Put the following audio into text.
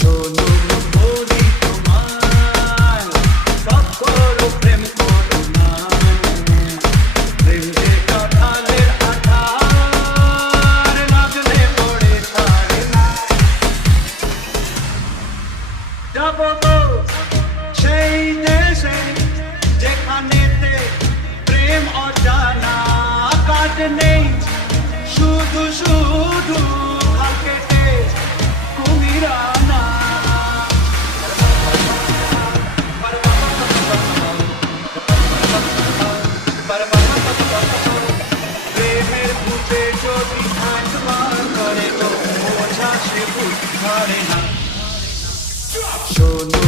শোনো বলি তোমায়, সব করো প্রেম করো না, প্রেম যে কাঁঠালের আঠার, লাগলে পড়ে ছাড়ে না। যাবো গো সেই দেশে যেখানেতে প্রেম অজানা, কাজ নেই শুধু শুধু খাল কেটে কুমিরানা। প্রেমের ভূতে যদি একবার করে তো বোঝা সে বুঝ ধরে না। শোনো